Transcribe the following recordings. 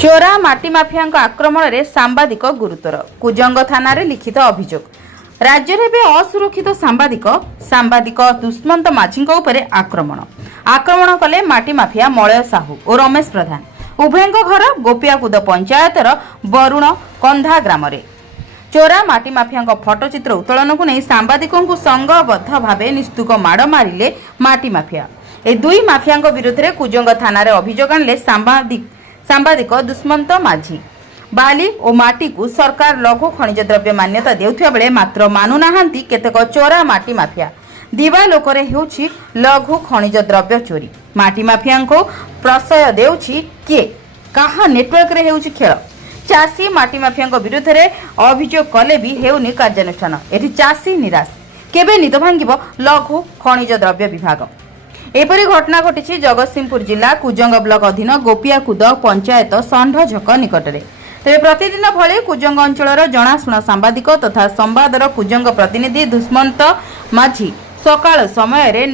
चोरा माटी माफिया आक्रमण में सांबादिक गुरुतर कुजंग थाना लिखित अभियोग। राज्य में असुरक्षित सांबादिक दुष्मंत माझी आक्रमण कले माटी माफिया मलय साहू और रमेश प्रधान उभय घर गोपियाकुद पंचायतर बरुण कंधा ग्राम। चोरा माटी माफिया फटोचित्र उत्तोलन को नहीं सांबादिकों संघबद्ध भाव निस्तुक माड़ मारे माटी माफिया। ए दुई माफिया विरुद्ध में कुजंग थाना अभियोग आने सांबादिक दुष्मंत माझी। बाली और माटी को सरकार लघु खनिज द्रव्य मान्यता देउथिबा बेले मात्र मानुना केतेक चोरा माटी माफिया। दिवा लोकरे हेउछि लघु खनिज द्रव्य चोरी। माटी माफिया को प्रशय देउछि किए कहा नेटवर्क रे हेउछि खेल। चाषी माटी माफिया विरुद्ध में अभियोग कले भी हेउनि कार्यानुष्ठान। एठी चाषी निराश केबे निद भांगिब लघु खनिज द्रव्य विभाग। एपरी घटना घटी जगतसिंहपुर जिला कुजंग ब्लॉक अधीन गोपियाकुद पंचायत षंढझक निकटरे। तेरे प्रतिदिन भले कुजंग अंचल जनाशुना सांबादिक तथा संवादर कुजंग प्रतिनिधि दुष्मंत माझी सकाळ समय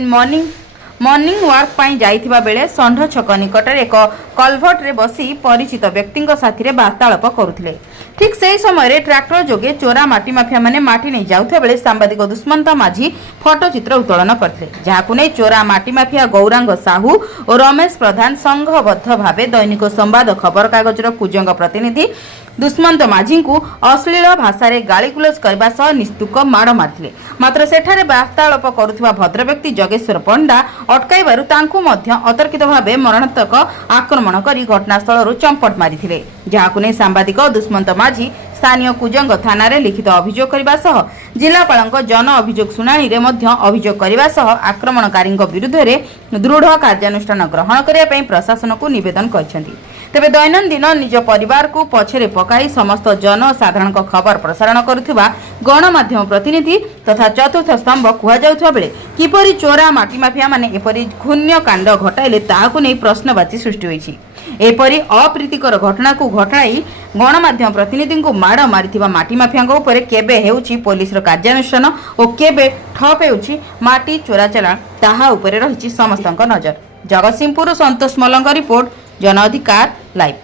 मॉर्निंग वॉक पाई जाइथिबा बेले षंढछक निकटरे एक कलभट रे बसी परिचित व्यक्ति साथी वार्तालाप करुथिले। ठीक से समय ट्रैक्टर जोगे चोरा माटी माफिया माने माटी नहीं जाउथिबा बेले सांबादिक दुष्मंत माझी फटोचित्र उत्तोलन करथिले। जहाकु नै चोरा माटी माफिया गौरांग साहू और रमेश प्रधान संघबद्ध भावे दैनिक संवाद खबर कागजर कुजंग प्रतिनिधि दुष्मंत माझी को अश्लील भाषा रे गालीगुलज करबा सह निस्तुक माड़ मारथिले। मात्र सेठारे वार्तालाप करुथिबा भद्र व्यक्ति जगेश्वर पंडा अटकाइबारु तांकु मध्य अतर्कित भावे मरणात्मक आक्रमण करी घटनास्थल चंपट मारिथिले। जहाकु नै सांबादिक दुष्मंत माझी स्थानीय कुजंग थाना रे लिखित अभियोग करबा सह जिलापालक जन अभियोग शुणाणी रे मध्य अभियोग करबा सह आक्रमणकारी विरुद्ध रे दृढ़ कार्यानुष्ठान ग्रहण करिया पई प्रशासन को निवेदन करछन्ती। तेबे दैनंदिन निज परिवार को पछरे पकाई समस्त जनसाधारण खबर प्रसारण करुथिबा गणमाध्यम प्रतिनिधि तथा चतुर्थ स्तंभ कुहा जाउथबा बेले किपरि चोरा माटी माफिया माने एपरि घून्य कांड घटाइले ताहाकु नै प्रश्नवाची सृष्टि होइछि। एपरि अप्रीतिकर घटना को घटाई गणमाध्यम प्रतिनिधि को माड़ मारिथिबा माटी माफिया उपरे केबे हेउछि पुलिस रो कार्यानुष्ठान और केबे ठप हेउछि माटी चोरा चलाण ताहा उपरे रहिछि समस्तक नजर। जगतसिंहपुर संतोष मलंग रिपोर्ट जन अधिकार लाइव।